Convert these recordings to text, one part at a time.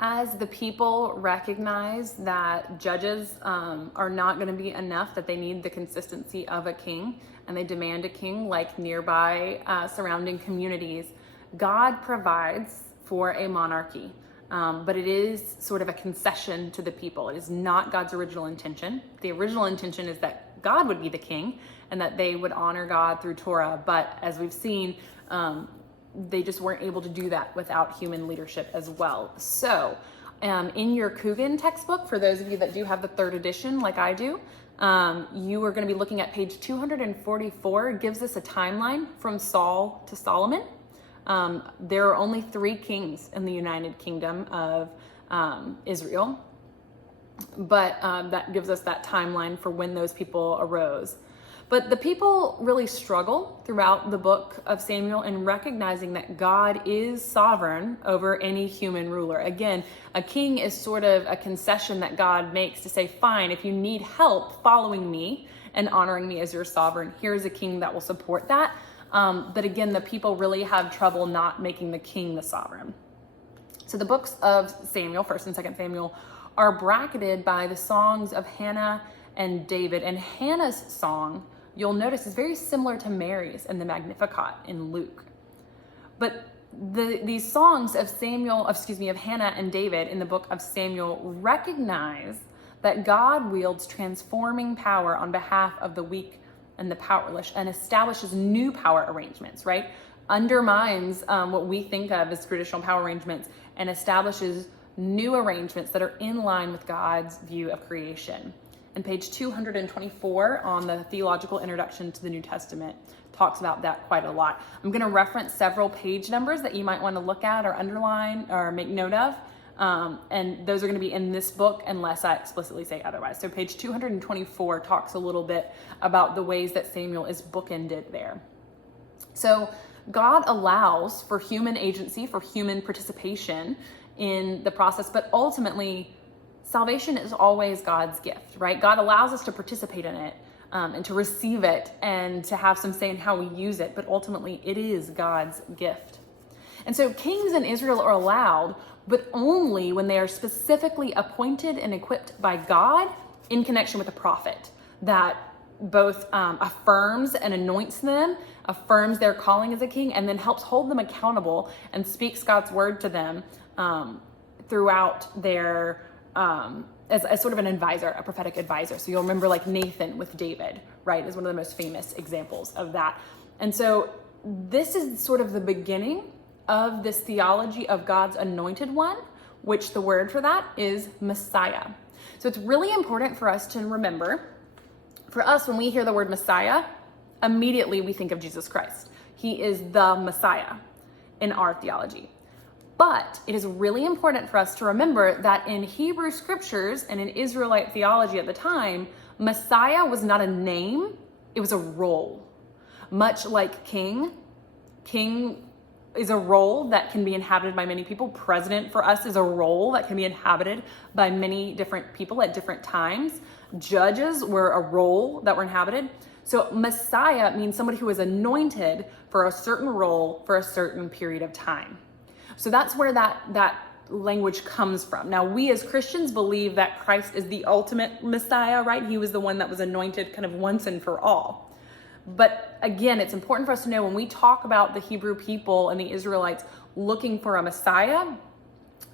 As the people recognize that judges are not going to be enough, that they need the consistency of a king, and they demand a king like nearby surrounding communities, God provides for a monarchy. But it is sort of a concession to the people. It is not God's original intention. The original intention is that God would be the king and that they would honor God through Torah. But as we've seen, they just weren't able to do that without human leadership as well. So in your Coogan textbook, for those of you that do have the 3rd edition like I do, you are going to be looking at page 244. It gives us a timeline from Saul to Solomon. There are only 3 kings in the United Kingdom of Israel, but that gives us that timeline for when those people arose. But the people really struggle throughout the book of Samuel in recognizing that God is sovereign over any human ruler. Again, a king is sort of a concession that God makes to say, fine, if you need help following me and honoring me as your sovereign, here's a king that will support that. But again, the people really have trouble not making the king the sovereign. So the books of Samuel, 1st and 2nd Samuel, are bracketed by the songs of Hannah and David. And Hannah's song, you'll notice, is very similar to Mary's in the Magnificat in Luke. But these songs of Hannah and David in the book of Samuel recognize that God wields transforming power on behalf of the weak and the powerless, and establishes new power arrangements, right? Undermines what we think of as traditional power arrangements and establishes new arrangements that are in line with God's view of creation. And page 224 on the Theological Introduction to the New Testament talks about that quite a lot. I'm going to reference several page numbers that you might want to look at or underline or make note of. And those are going to be in this book unless I explicitly say otherwise. So page 224 talks a little bit about the ways that Samuel is bookended there. So God allows for human agency, for human participation in the process, but ultimately salvation is always God's gift, right? God allows us to participate in it and to receive it and to have some say in how we use it, but ultimately it is God's gift. And so kings in Israel are allowed, but only when they are specifically appointed and equipped by God in connection with a prophet that both affirms and anoints them, affirms their calling as a king, and then helps hold them accountable and speaks God's word to them throughout their, as sort of an advisor, a prophetic advisor. So you'll remember like Nathan with David, right, is one of the most famous examples of that. And so this is sort of the beginning of this theology of God's anointed one, which the word for that is Messiah. So it's really important for us to remember, for us, when we hear the word Messiah, immediately we think of Jesus Christ. He is the Messiah in our theology. But it is really important for us to remember that in Hebrew scriptures and in Israelite theology at the time, Messiah was not a name, it was a role. Much like king is a role that can be inhabited by many people. President for us is a role that can be inhabited by many different people at different times. Judges were a role that were inhabited. So Messiah means somebody who is anointed for a certain role for a certain period of time. So that's where that language comes from. Now, we as Christians believe that Christ is the ultimate Messiah, right? He was the one that was anointed kind of once and for all. But again, it's important for us to know when we talk about the Hebrew people and the Israelites looking for a Messiah,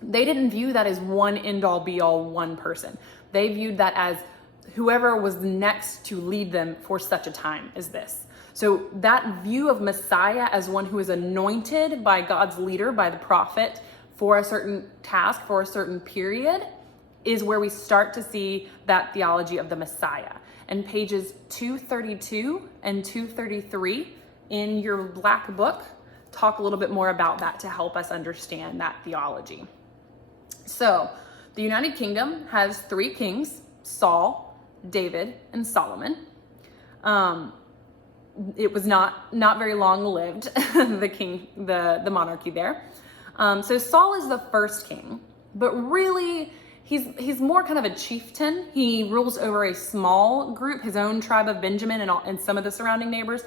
they didn't view that as one end-all be-all, one person. They viewed that as whoever was next to lead them for such a time as this. So that view of Messiah as one who is anointed by God's leader, by the prophet, for a certain task, for a certain period, is where we start to see that theology of the Messiah. And pages 232 and 233 in your black book talk a little bit more about that to help us understand that theology. So the United Kingdom has 3 kings, Saul, David, and Solomon. It was not very long lived, the monarchy there. So Saul is the first king, but really he's more kind of a chieftain. He rules over a small group, his own tribe of Benjamin and some of the surrounding neighbors.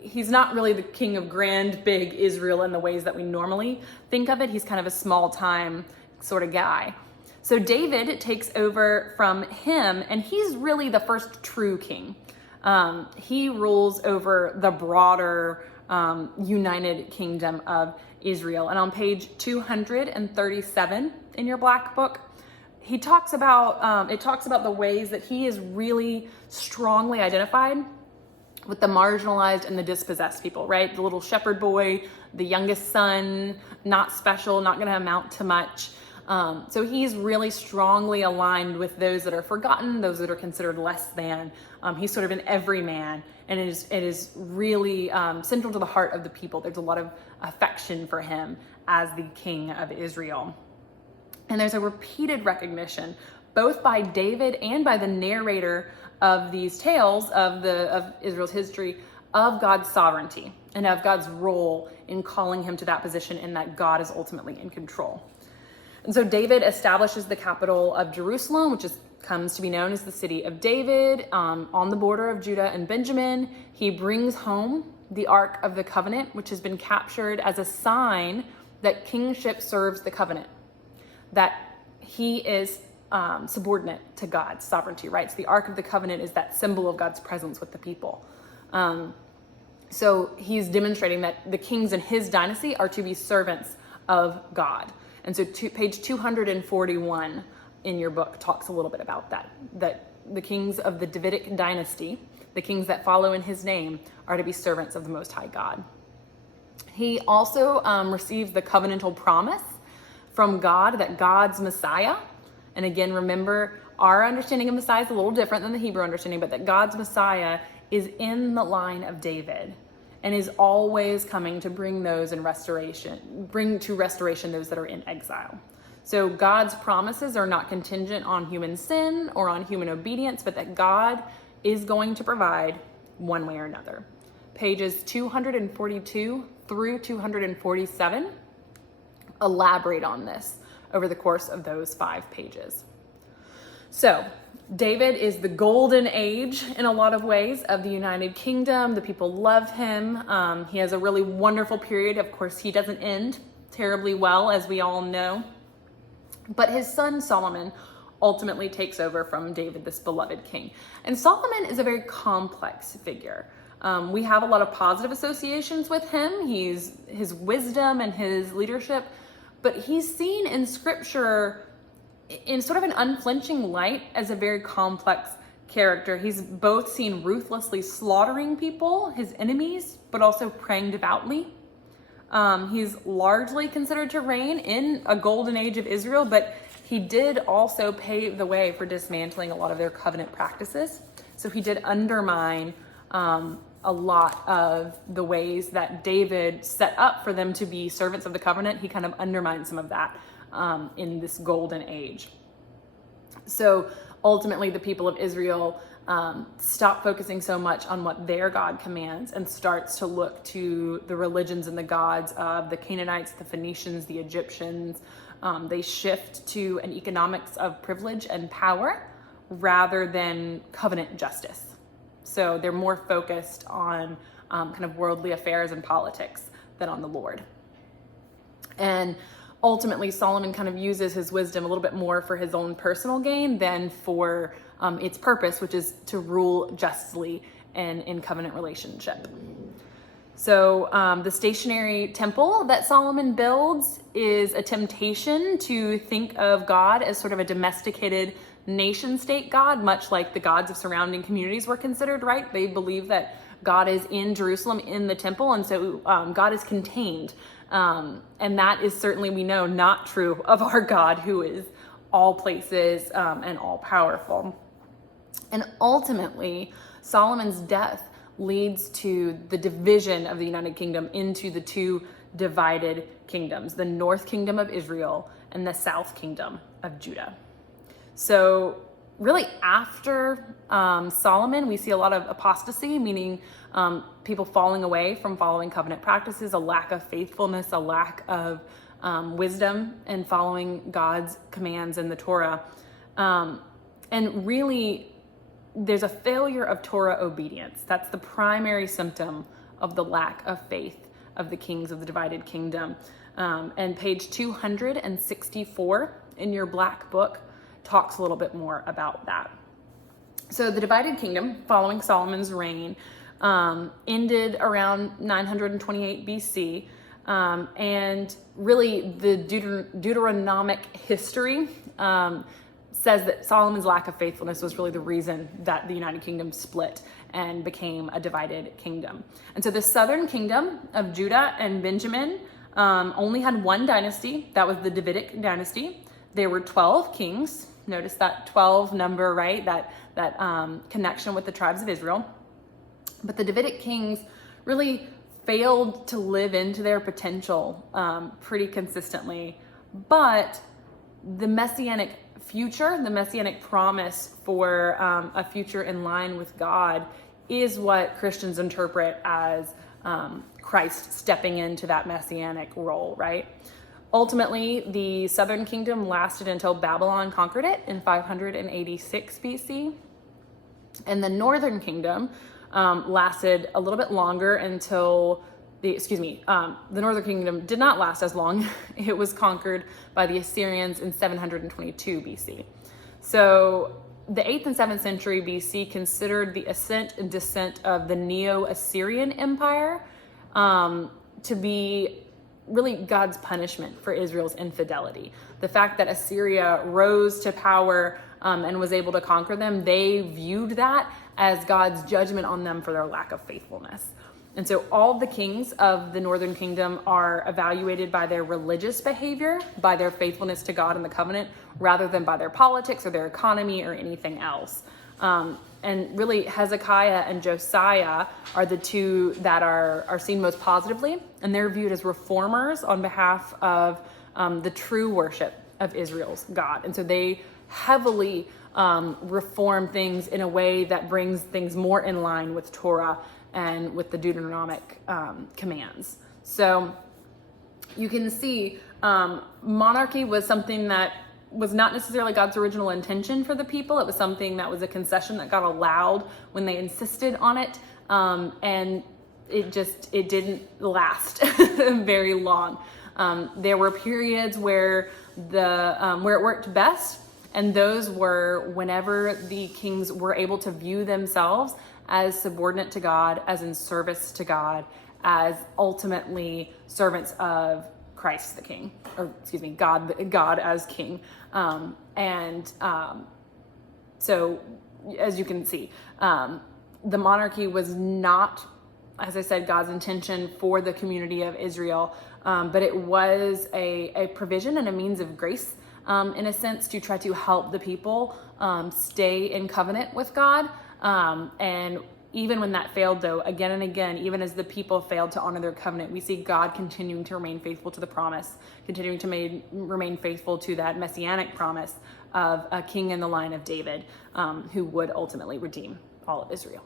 He's not really the king of grand, big Israel in the ways that we normally think of it. He's kind of a small time sort of guy. So David takes over from him, and he's really the first true king. He rules over the broader united kingdom of Israel. And on page 237 in your black book, it talks about the ways that he is really strongly identified with the marginalized and the dispossessed people, right? The little shepherd boy, the youngest son, not special, not going to amount to much. So he's really strongly aligned with those that are forgotten, those that are considered less than. He's sort of an everyman, and it is really central to the heart of the people. There's a lot of affection for him as the king of Israel. And there's a repeated recognition, both by David and by the narrator of these tales of Israel's history, of God's sovereignty and of God's role in calling him to that position, and that God is ultimately in control. And so David establishes the capital of Jerusalem, which comes to be known as the city of David, on the border of Judah and Benjamin. He brings home the Ark of the Covenant, which has been captured as a sign that kingship serves the covenant, that he is subordinate to God's sovereignty, right? So the Ark of the Covenant is that symbol of God's presence with the people. So he's demonstrating that the kings in his dynasty are to be servants of God. And so page 241 in your book talks a little bit about that the kings of the Davidic dynasty, the kings that follow in his name, are to be servants of the Most High God. He also receives the covenantal promise from God that God's Messiah, and again, remember, our understanding of Messiah is a little different than the Hebrew understanding, but that God's Messiah is in the line of David and is always coming to bring to restoration those that are in exile. So God's promises are not contingent on human sin or on human obedience, but that God is going to provide one way or another. Pages 242 through 247 elaborate on this over the course of those 5 pages. So David is the golden age in a lot of ways of the United Kingdom. The people love him. He has a really wonderful period. Of course, he doesn't end terribly well, as we all know. But his son Solomon ultimately takes over from David, this beloved king. And Solomon is a very complex figure. We have a lot of positive associations with him. His wisdom and his leadership, but he's seen in scripture in sort of an unflinching light as a very complex character. He's both seen ruthlessly slaughtering people, his enemies, but also praying devoutly. He's largely considered to reign in a golden age of Israel, but he did also pave the way for dismantling a lot of their covenant practices. So he did undermine a lot of the ways that David set up for them to be servants of the covenant. He kind of undermined some of that in this golden age. So ultimately the people of Israel stop focusing so much on what their God commands and starts to look to the religions and the gods of the Canaanites, the Phoenicians, the Egyptians. They shift to an economics of privilege and power rather than covenant justice. So they're more focused on kind of worldly affairs and politics than on the Lord. And ultimately, Solomon kind of uses his wisdom a little bit more for his own personal gain than for its purpose, which is to rule justly and in covenant relationship. So the stationary temple that Solomon builds is a temptation to think of God as sort of a domesticated nation-state God, much like the gods of surrounding communities were considered, right? They believe that God is in Jerusalem in the temple, and so God is contained. And that is certainly, we know, not true of our God, who is all places and all powerful. And ultimately, Solomon's death leads to the division of the United Kingdom into the 2 divided kingdoms, the North Kingdom of Israel and the South Kingdom of Judah. So really after Solomon, we see a lot of apostasy, meaning people falling away from following covenant practices, a lack of faithfulness, a lack of wisdom in following God's commands in the Torah. And really, there's a failure of Torah obedience. That's the primary symptom of the lack of faith of the kings of the divided kingdom. And page 264 in your black book talks a little bit more about that. So the divided kingdom following Solomon's reign ended around 928 BC. And really the Deuteronomic history says that Solomon's lack of faithfulness was really the reason that the United Kingdom split and became a divided kingdom. And so the southern kingdom of Judah and Benjamin only had one dynasty. That was the Davidic dynasty. There were 12 kings. Notice that 12 number, right? That connection with the tribes of Israel. But the Davidic kings really failed to live into their potential pretty consistently. But the messianic future, the messianic promise for a future in line with God is what Christians interpret as Christ stepping into that messianic role, right? Ultimately, the southern kingdom lasted until Babylon conquered it in 586 BC. And the northern kingdom lasted a little bit longer until the northern kingdom did not last as long. It was conquered by the Assyrians in 722 BC. So the 8th and 7th century BC considered the ascent and descent of the Neo-Assyrian Empire to be really God's punishment for Israel's infidelity. The fact that Assyria rose to power and was able to conquer them, they viewed that as God's judgment on them for their lack of faithfulness. And so all the kings of the northern kingdom are evaluated by their religious behavior, by their faithfulness to God and the covenant, rather than by their politics or their economy or anything else. And really Hezekiah and Josiah are the two that are seen most positively, and they're viewed as reformers on behalf of the true worship of Israel's God. And so they heavily reform things in a way that brings things more in line with Torah and with the Deuteronomic commands. So you can see monarchy was something that was not necessarily God's original intention for the people. It was something that was a concession that God allowed when they insisted on it. And it didn't last very long. There were periods where where it worked best, and those were whenever the kings were able to view themselves as subordinate to God, as in service to God, as ultimately servants of Christ the King, or excuse me, God as King. So as you can see, the monarchy was not, as I said, God's intention for the community of Israel, but it was a provision and a means of grace, in a sense, to try to help the people stay in covenant with God. And even when that failed, though, again and again, even as the people failed to honor their covenant, we see God continuing to remain faithful to the promise, continuing to remain faithful to that messianic promise of a king in the line of David, who would ultimately redeem all of Israel.